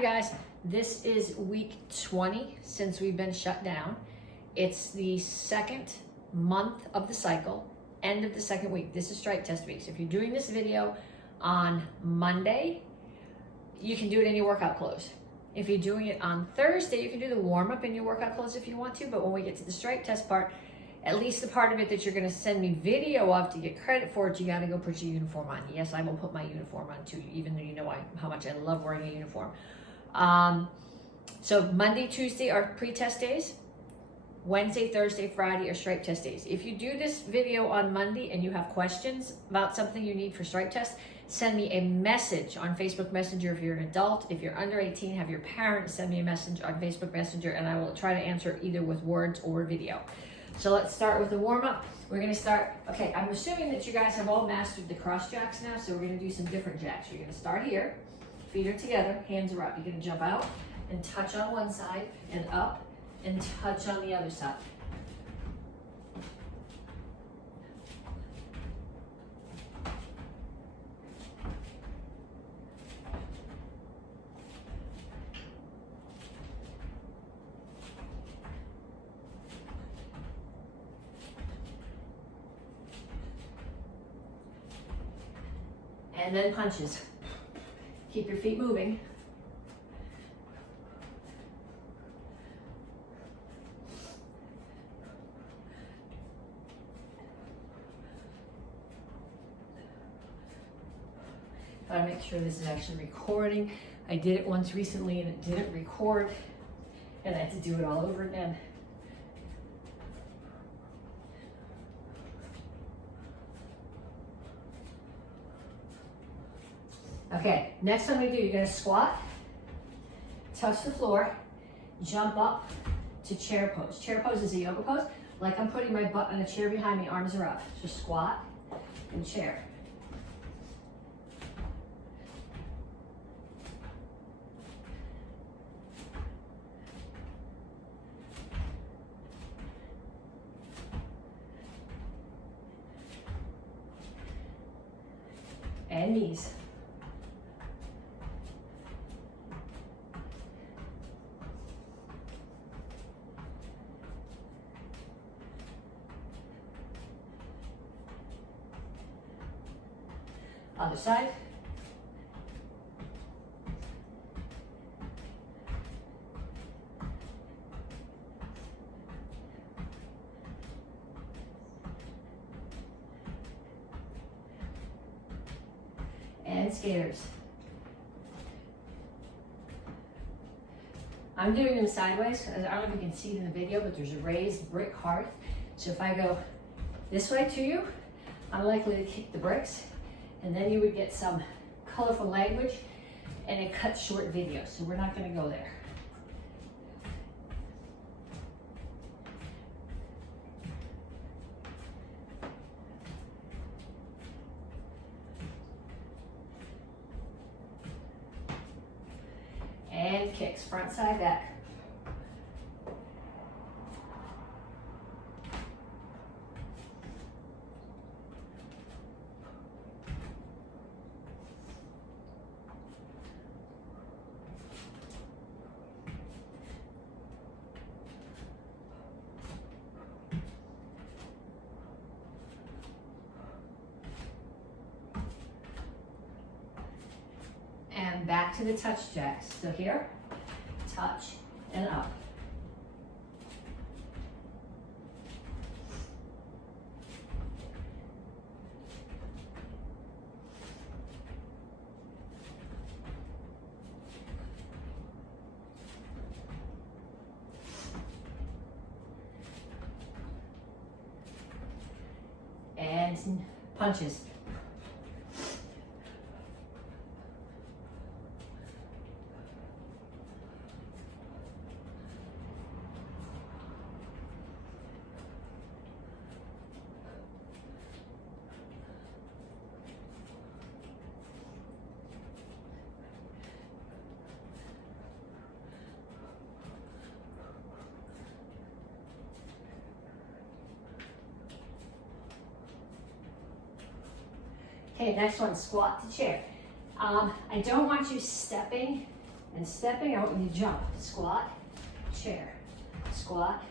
Hi guys, this is week 20 since we've been shut down. It's the second month of the cycle, end of the second week. This is strike test week. So if you're doing this video on Monday, you can do it in your workout clothes. If you're doing it on Thursday, you can do the warm up in your workout clothes if you want to, but when we get to the strike test part, at least the part of it that you're gonna send me video of to get credit for it, you gotta go put your uniform on. Yes, I will put my uniform on too, even though you know how much I love wearing a uniform. So Monday, Tuesday are pre-test days. Wednesday, Thursday, Friday are strike test days. If you do this video on Monday and you have questions about something you need for strike test, send me a message on Facebook Messenger if you're an adult. If you're under 18, have your parents send me a message on Facebook Messenger and I will try to answer either with words or video. So let's start with the warm-up. We're gonna start, okay, I'm assuming that you guys have all mastered the cross jacks now, so we're gonna do some different jacks. You're gonna start here, feet are together, hands are up. You're gonna jump out and touch on one side and up and touch on the other side. And then punches. Keep your feet moving. Gotta make sure this is actually recording. I did it once recently and it didn't record, and I had to do it all over again. Okay, next time we do, you're gonna squat, touch the floor, jump up to chair pose. Chair pose is a yoga pose. Like I'm putting my butt on a chair behind me, arms are up. Just squat and chair. And knees. Other side. And skaters. I'm doing them sideways. I don't know if you can see it in the video, but there's a raised brick hearth. So if I go this way to you, I'm likely to kick the bricks. And then you would get some colorful language and a cut short video. So we're not gonna go there. And kicks, front side, back. And back to the touch jacks. So here, touch and up. And punches. Okay, next one, squat to chair. I don't want you stepping and stepping out when you jump. Squat, chair, squat,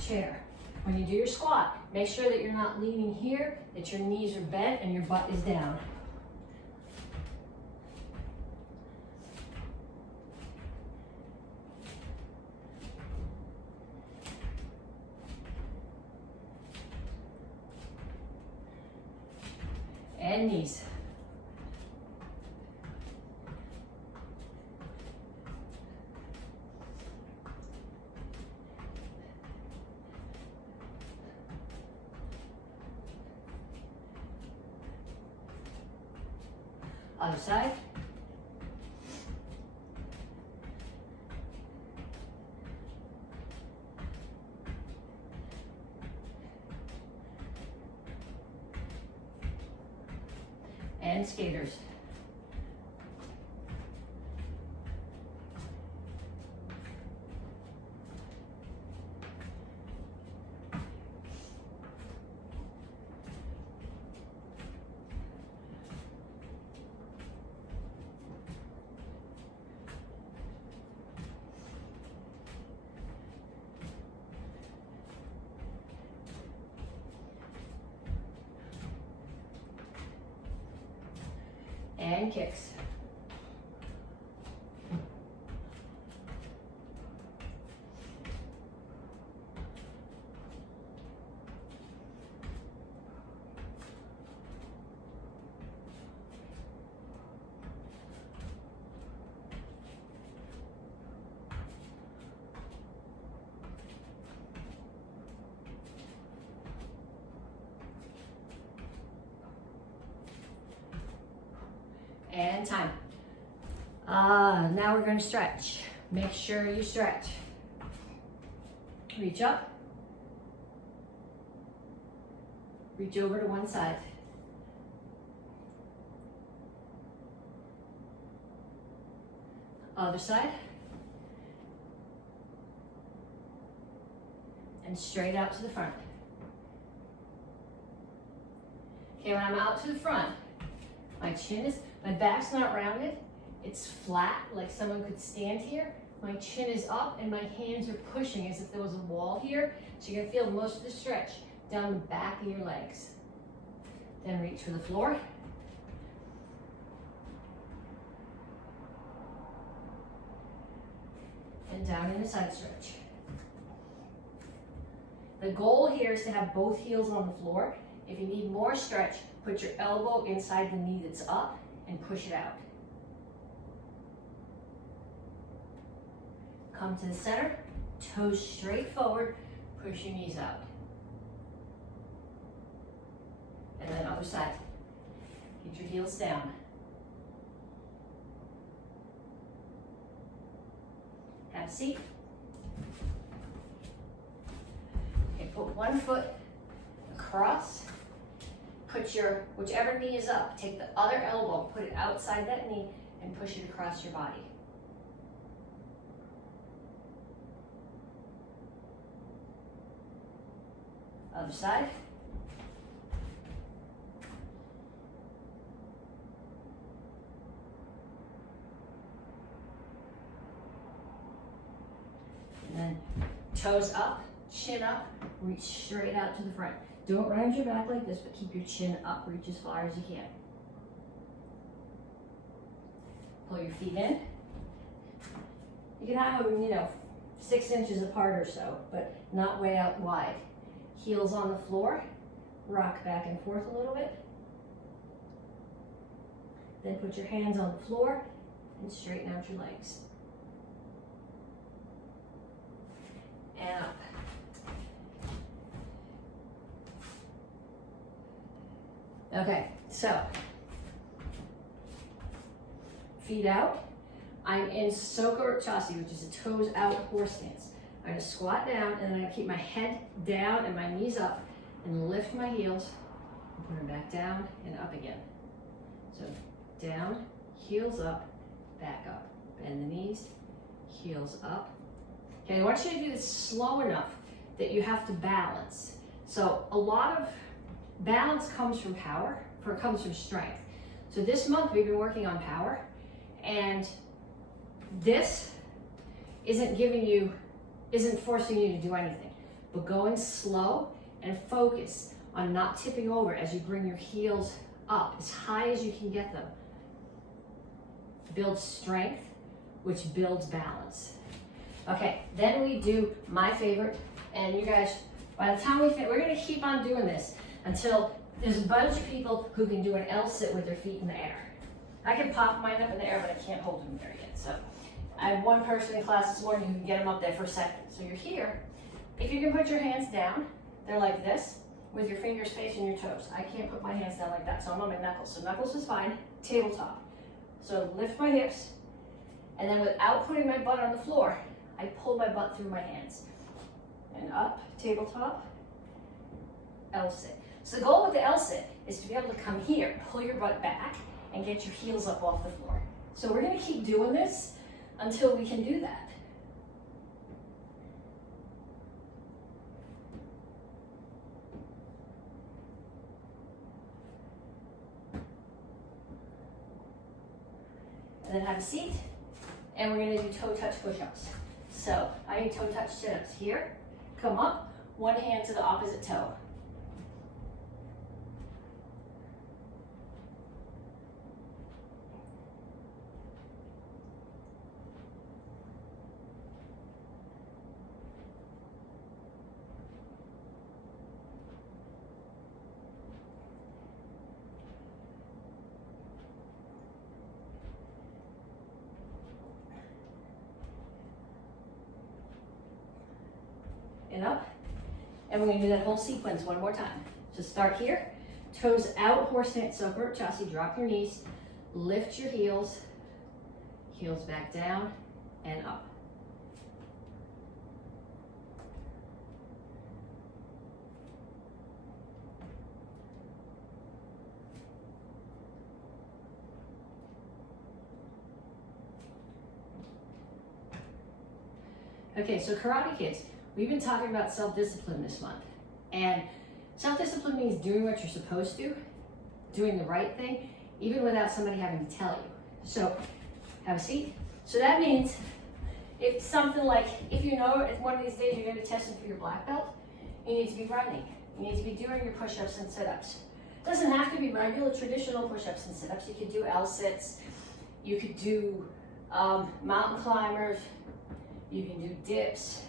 chair. When you do your squat, make sure that you're not leaning here, that your knees are bent and your butt is down. And knees. Other side. And skaters. And kicks. And time. Now we're going to stretch. Make sure you stretch. Reach up. Reach over to one side. Other side. And straight out to the front. Okay, when I'm out to the front, my back's not rounded, it's flat, like someone could stand here. My chin is up and my hands are pushing as if there was a wall here. So you're gonna feel most of the stretch down the back of your legs. Then reach for the floor. And down in a side stretch. The goal here is to have both heels on the floor. If you need more stretch, put your elbow inside the knee that's up and push it out. Come to the center, toes straight forward, push your knees out. And then other side. Get your heels down. Have a seat. Okay, put one foot across. Put your, whichever knee is up, take the other elbow, put it outside that knee, and push it across your body. Other side. And then toes up, chin up, reach straight out to the front. Don't round your back like this, but keep your chin up, reach as far as you can. Pull your feet in. You can have them, 6 inches apart or so, but not way out wide. Heels on the floor, rock back and forth a little bit. Then put your hands on the floor and straighten out your legs. And up. Okay, so feet out. I'm in Soko Chasi, which is a toes out horse stance. I'm gonna squat down and then I'm gonna keep my head down and my knees up and lift my heels and put them back down and up again. So down, heels up, back up. Bend the knees, heels up. Okay, I want you to do this slow enough that you have to balance. So a lot of balance comes from power, comes from strength. So this month we've been working on power, and this isn't forcing you to do anything, but going slow and focus on not tipping over as you bring your heels up as high as you can get them. Build strength, which builds balance. Okay, then we do my favorite, and you guys, by the time we're gonna keep on doing this until there's a bunch of people who can do an L-sit with their feet in the air. I can pop mine up in the air, but I can't hold them there yet. So I have one person in class this morning who can get them up there for a second. So you're here. If you can put your hands down, they're like this, with your fingers facing your toes. I can't put my hands down like that, so I'm on my knuckles. So knuckles is fine, tabletop. So lift my hips, and then without putting my butt on the floor, I pull my butt through my hands. And up, tabletop, L-sit. So the goal with the L-sit is to be able to come here, pull your butt back, and get your heels up off the floor. So we're gonna keep doing this until we can do that. And then have a seat, and we're gonna do toe touch push-ups. So I need toe touch sit-ups here. Come up, one hand to the opposite toe. And up, and we're gonna do that whole sequence one more time. So start here, toes out, horse stance, so Chassi, drop your knees, lift your heels, heels back down and up. Okay, so Karate Kids, we've been talking about self-discipline this month. And self-discipline means doing what you're supposed to, doing the right thing, even without somebody having to tell you. So, have a seat. So that means if something like, if you know if one of these days you're gonna be testing for your black belt, you need to be running. You need to be doing your push-ups and sit-ups. It doesn't have to be regular, traditional push-ups and sit-ups. You could do L-sits, you could do mountain climbers, you can do dips,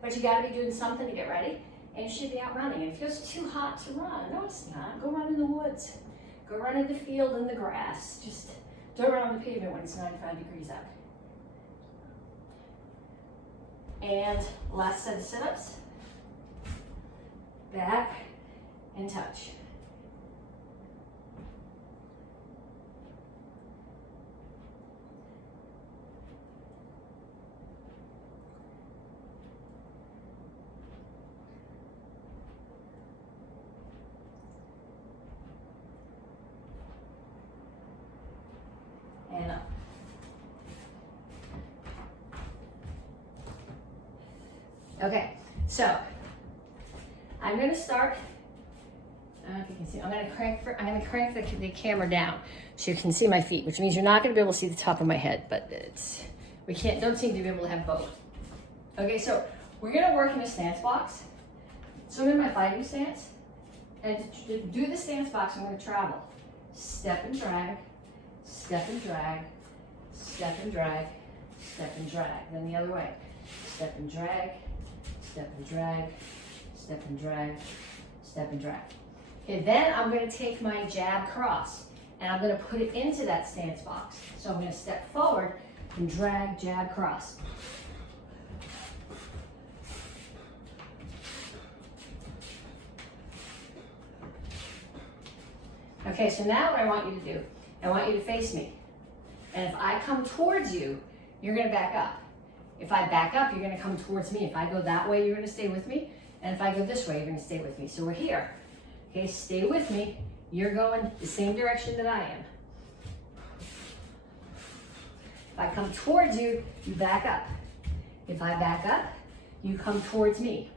but you gotta be doing something to get ready, and you should be out running. And if it's too hot to run, no it's not, go run in the woods. Go run in the field in the grass. Just don't run on the pavement when it's 95 degrees out. And last set of sit-ups. Back and touch. And up. Okay, so I'm going to start. I don't know if you can see. I'm going to crank the camera down so you can see my feet, which means you're not going to be able to see the top of my head, but don't seem to be able to have both. Okay, so we're going to work in a stance box. So I'm in my fighting stance, and to do the stance box, I'm going to travel. Step and drag, step and drag, step and drag, step and drag. Then the other way. Step and drag, step and drag, step and drag, step and drag. Okay, then I'm going to take my jab cross and I'm going to put it into that stance box. So I'm going to step forward and drag jab cross. Okay, so now what I want you to do, I want you to face me. And if I come towards you, you're going to back up. If I back up, you're going to come towards me. If I go that way, you're going to stay with me. And if I go this way, you're going to stay with me. So we're here. Okay, stay with me. You're going the same direction that I am. If I come towards you, you back up. If I back up, you come towards me.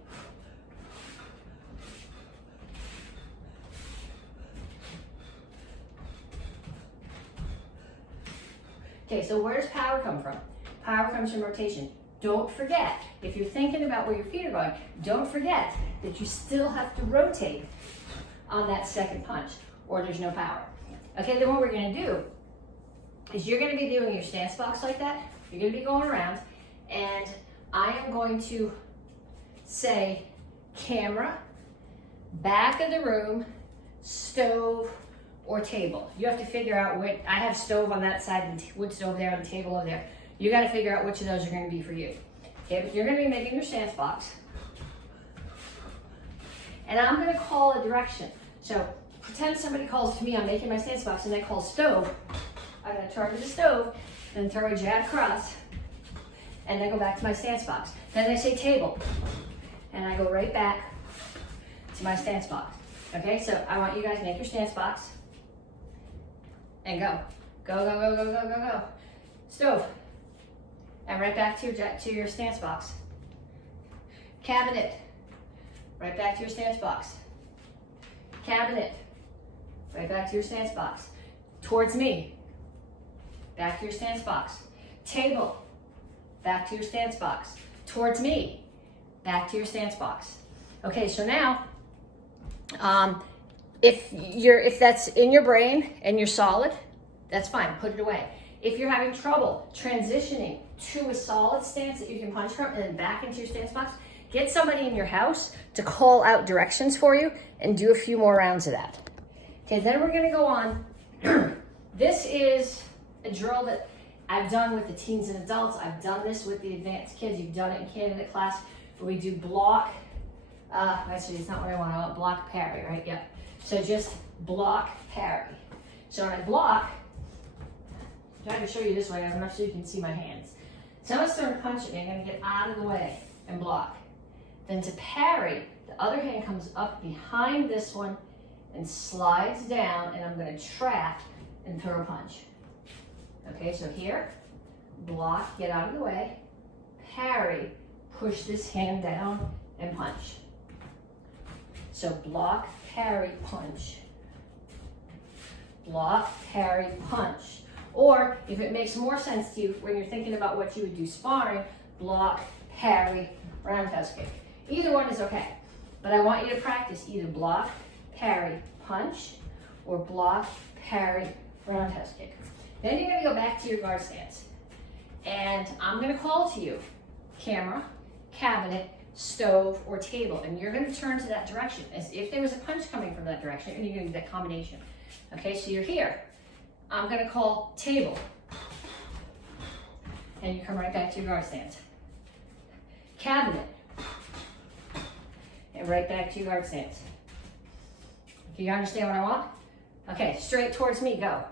Okay, so where does power come from? Power comes from rotation. Don't forget, if you're thinking about where your feet are going, don't forget that you still have to rotate on that second punch or there's no power. Okay, then what we're gonna do is you're gonna be doing your stance box like that. You're gonna be going around and I am going to say camera, back of the room, stove, or table. You have to figure out which, I have stove on that side and wood stove there and the table over there. You got to figure out which of those are going to be for you. Okay, but you're going to be making your stance box. And I'm going to call a direction. So pretend somebody calls to me, I'm making my stance box, and they call stove. I'm going to turn to the stove, then throw a jab cross, and then go back to my stance box. Then they say table, and I go right back to my stance box. Okay, so I want you guys to make your stance box and go. Go, go, go, go, go, go, go. Stove. And right back to your stance box. Cabinet. Right back to your stance box. Cabinet. Right back to your stance box. Towards me. Back to your stance box. Table. Back to your stance box. Towards me. Back to your stance box. Okay, so now, if that's in your brain and you're solid, that's fine, put it away. If you're having trouble transitioning to a solid stance that you can punch from and then back into your stance box, get somebody in your house to call out directions for you and do a few more rounds of that. Okay, then we're gonna go on. This is a drill that I've done with the teens and adults. I've done this with the advanced kids. You've done it in candidate class where we do block, actually it's not what I want block parry, right? Yep. So just block parry. So when I block, I'm trying to show you this way, I'm not sure you can see my hands. Someone's throwing a punch at me, I'm gonna get out of the way and block. Then to parry, the other hand comes up behind this one and slides down, and I'm gonna trap and throw a punch. Okay, so here, block, get out of the way, parry, push this hand down and punch. So block, parry, punch. Block, parry, punch. Or if it makes more sense to you when you're thinking about what you would do sparring, block, parry, roundhouse kick. Either one is okay, but I want you to practice either block, parry, punch, or block, parry, roundhouse kick. Then you're gonna go back to your guard stance. And I'm gonna call to you, camera, cabinet, stove, or table, and you're gonna turn to that direction as if there was a punch coming from that direction, and you're gonna do that combination. Okay, so you're here. I'm gonna call table. And you come right back to your guard stance. Cabinet. And right back to your guard stance. Do you understand what I want? Okay, straight towards me, go.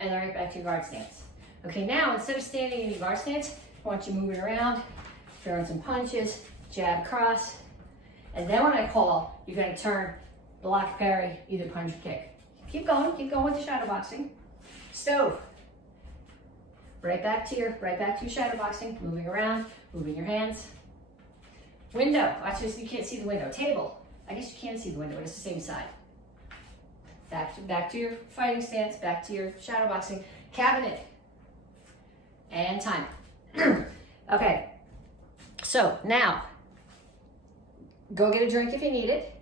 And then right back to your guard stance. Okay, now instead of standing in your guard stance, I want you moving around, throwing some punches, jab, cross. And then when I call, you're gonna turn, block, parry, either punch or kick. Keep going with the shadow boxing. Stove. Right back to your shadow boxing, moving around, moving your hands. Window, watch this, you can't see the window. Table, I guess you can see the window, it's the same side. Back to your fighting stance, back to your shadow boxing. Cabinet. And time. Okay, so now, go get a drink if you need it.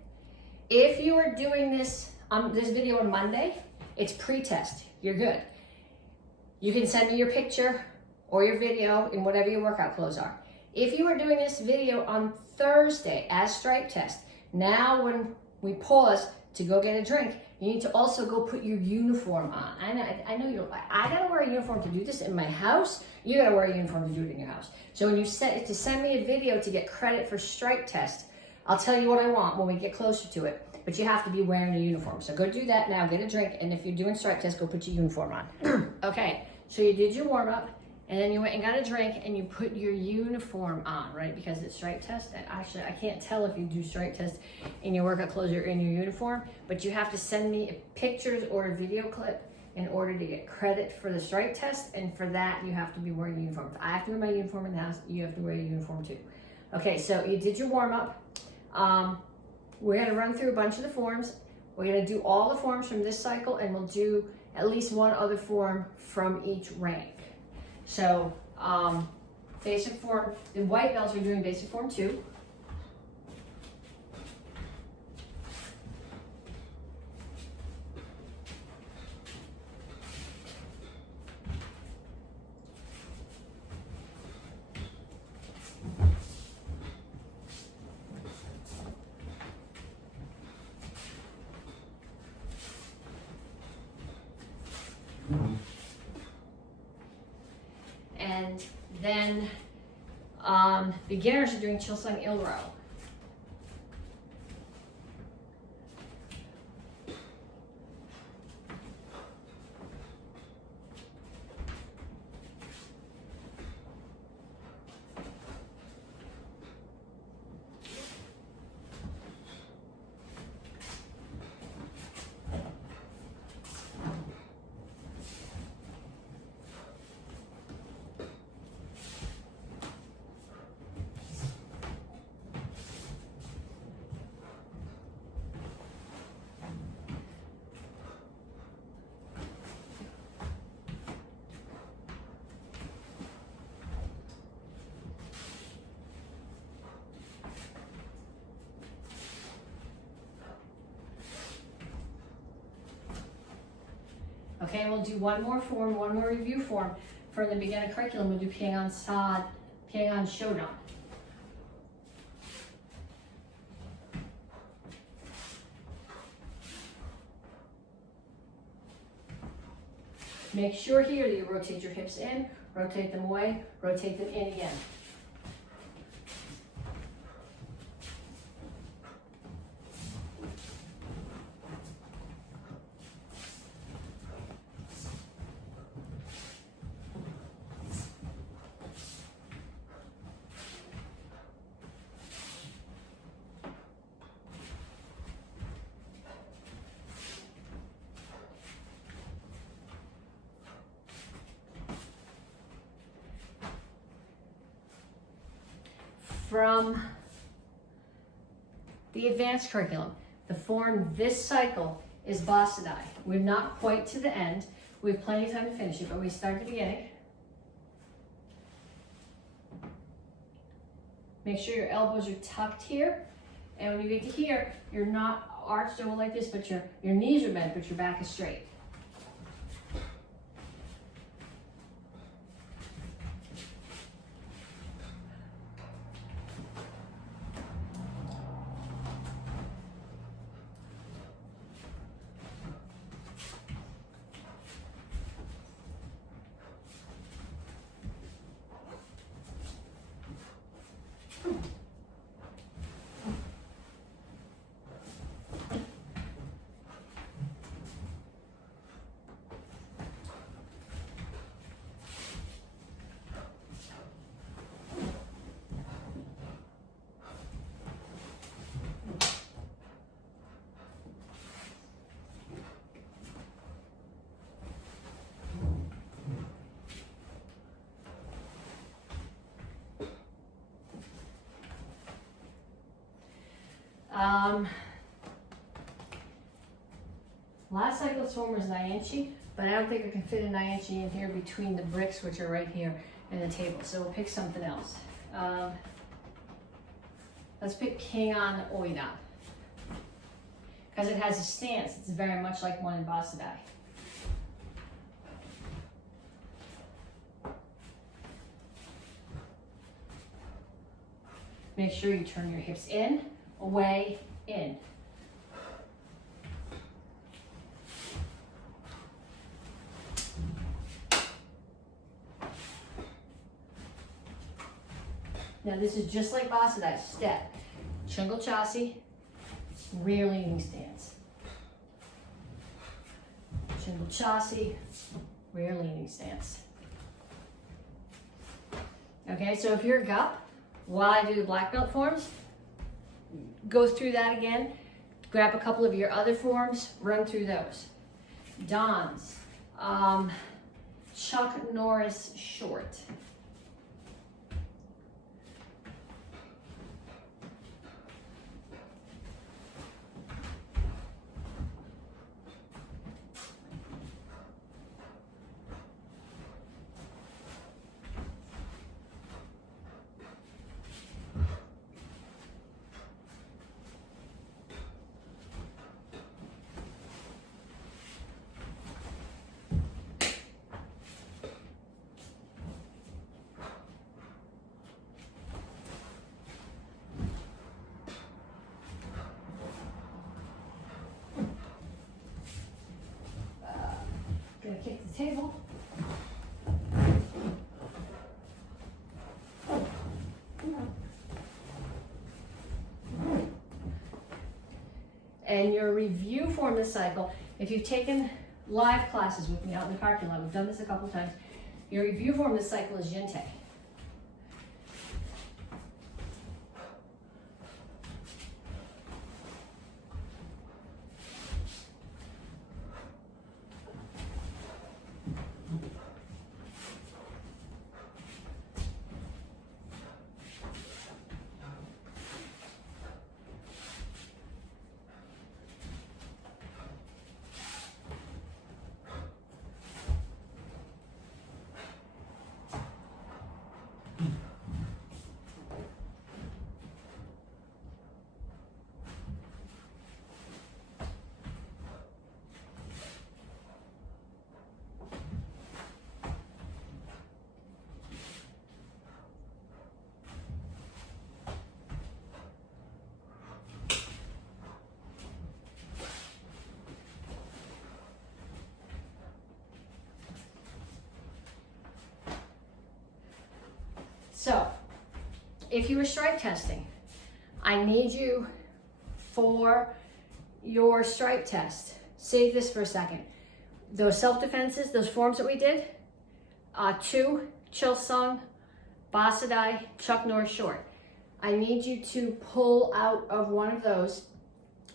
If you are doing this video on Monday, it's pre-test, you're good. You can send me your picture or your video in whatever your workout clothes are. If you are doing this video on Thursday as stripe test, now when we pause to go get a drink, you need to also go put your uniform on. I know you don't, I gotta wear a uniform to do this in my house, you gotta wear a uniform to do it in your house. So when you send me a video to get credit for stripe test, I'll tell you what I want when we get closer to it, but you have to be wearing a uniform. So go do that now, get a drink, and if you're doing stripe test, go put your uniform on. Okay, so you did your warm up, and then you went and got a drink, and you put your uniform on, right? Because it's stripe test. And actually, I can't tell if you do stripe test in your workout clothes or in your uniform, but you have to send me pictures or a video clip in order to get credit for the stripe test, and for that, you have to be wearing a uniform. If I have to wear my uniform in the house, you have to wear a uniform too. Okay, so you did your warm up. We're gonna run through a bunch of the forms. We're gonna do all the forms from this cycle, and we'll do at least one other form from each rank. So basic form, the white belts are doing basic form 2. And then beginners are doing Chilsung Ilro. Okay, we'll do one more form, one more review form for the beginner curriculum. We'll do Pyongan Sad, Pyongan Shodan. Make sure here that you rotate your hips in, rotate them away, rotate them in again. From the advanced curriculum, the form this cycle is Basadai. We're not quite to the end. We have plenty of time to finish it, but we start at the beginning. Make sure your elbows are tucked here. And when you get to here, you're not arched over like this, but your knees are bent, but your back is straight. Last cycle's form was Nyanchi, but I don't think I can fit a Nyanchi in here between the bricks, which are right here, and the table. So we'll pick something else. Let's pick Pyongan Oida, because it has a stance. It's very much like one in Basadai. Make sure you turn your hips in, away, in. Now this is just like Basadai. Step, Chungal Chasi, rear leaning stance. Chungal Chasi, rear leaning stance. Okay, so if you're a gup, while I do the black belt forms, go through that again, grab a couple of your other forms, run through those. Dons, Chuck Norris short. the table. And your review form this cycle, if you've taken live classes with me out in the parking lot, we've done this a couple times, your review form this cycle is Yin Te. So, if you were stripe testing, I need you for your stripe test. Save this for a second. Those self-defenses, those forms that we did, 2, Chilsung, Basadai, Chuck Norris short. I need you to pull out of one of those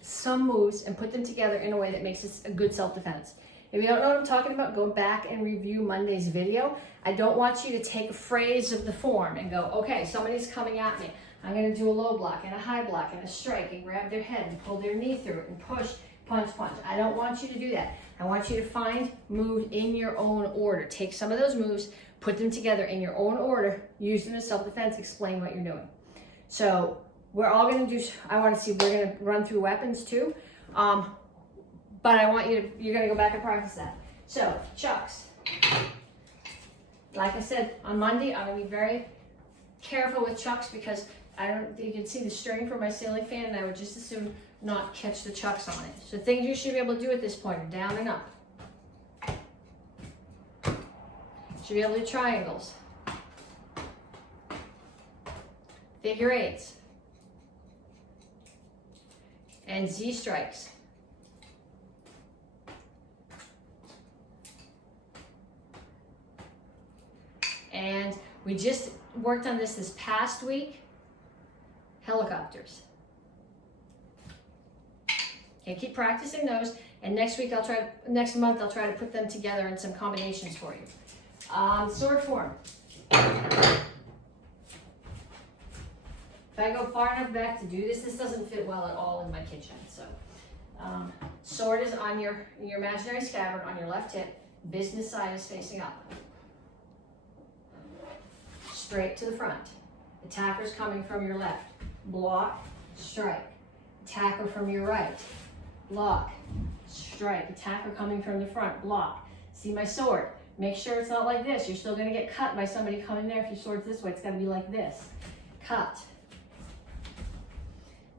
some moves and put them together in a way that makes this a good self-defense. If you don't know what I'm talking about, go back and review Monday's video. I don't want you to take a phrase of the form and go, okay, somebody's coming at me. I'm gonna do a low block and a high block and a strike and grab their head and pull their knee through it and push, punch, punch. I don't want you to do that. I want you to find moves in your own order. Take some of those moves, put them together in your own order, use them as self-defense, explain what you're doing. So we're all gonna do, I wanna see, we're gonna run through weapons too. But I want you to, you're gonna go back and practice that. So, chucks. Like I said, on Monday, I'm gonna be very careful with chucks because you can see the string from my ceiling fan and I would just as soon not catch the chucks on it. So things you should be able to do at this point are down and up. Should be able to do triangles. Figure eights. And Z strikes. And we just worked on this past week, helicopters. Okay, keep practicing those, and next month I'll try to put them together in some combinations for you. Sword form. If I go far enough back to do this doesn't fit well at all in my kitchen. So, sword is on your imaginary scabbard on your left hip. Business side is facing up. Straight to the front. Attacker's coming from your left. Block, strike. Attacker from your right. Block, strike. Attacker coming from the front. Block. See my sword. Make sure it's not like this. You're still going to get cut by somebody coming there. If your sword's this way, it's got to be like this. Cut.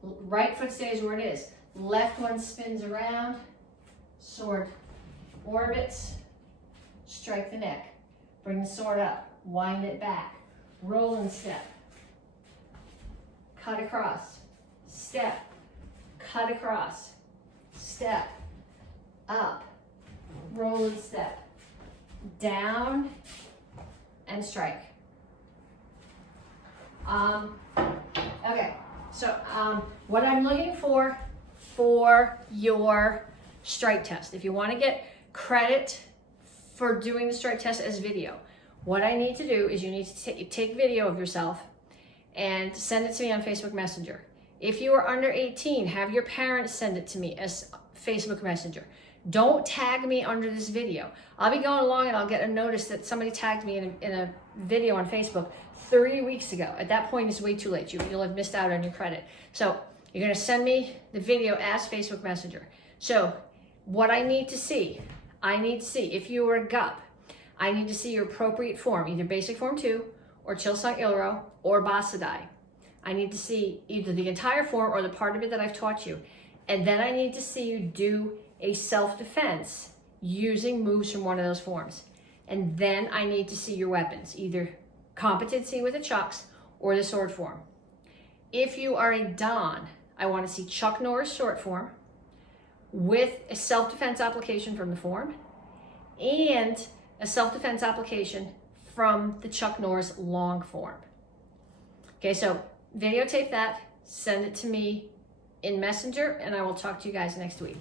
Right foot stays where it is. Left one spins around. Sword orbits. Strike the neck. Bring the sword up. Wind it back. Roll and step. Cut across. Step. Cut across. Step. Up. Roll and step. Down and strike. Okay, so what I'm looking for your strike test, if you want to get credit for doing the strike test as video, what I need to do is you need to take video of yourself and send it to me on Facebook Messenger. If you are under 18, have your parents send it to me as Facebook Messenger. Don't tag me under this video. I'll be going along and I'll get a notice that somebody tagged me in a video on Facebook 3 weeks ago. At that point, it's way too late. You'll have missed out on your credit. So you're gonna send me the video as Facebook Messenger. So what I need to see, if you are a GUP, I need to see your appropriate form, either basic form 2 or Chilsung Ilro or Basadai. I need to see either the entire form or the part of it that I've taught you. And then I need to see you do a self-defense using moves from one of those forms. And then I need to see your weapons, either competency with the chucks or the sword form. If you are a Don, I want to see Chuck Norris short form with a self-defense application from the form and a self-defense application from the Chuck Norris long form. Okay, so videotape that, send it to me in Messenger, and I will talk to you guys next week.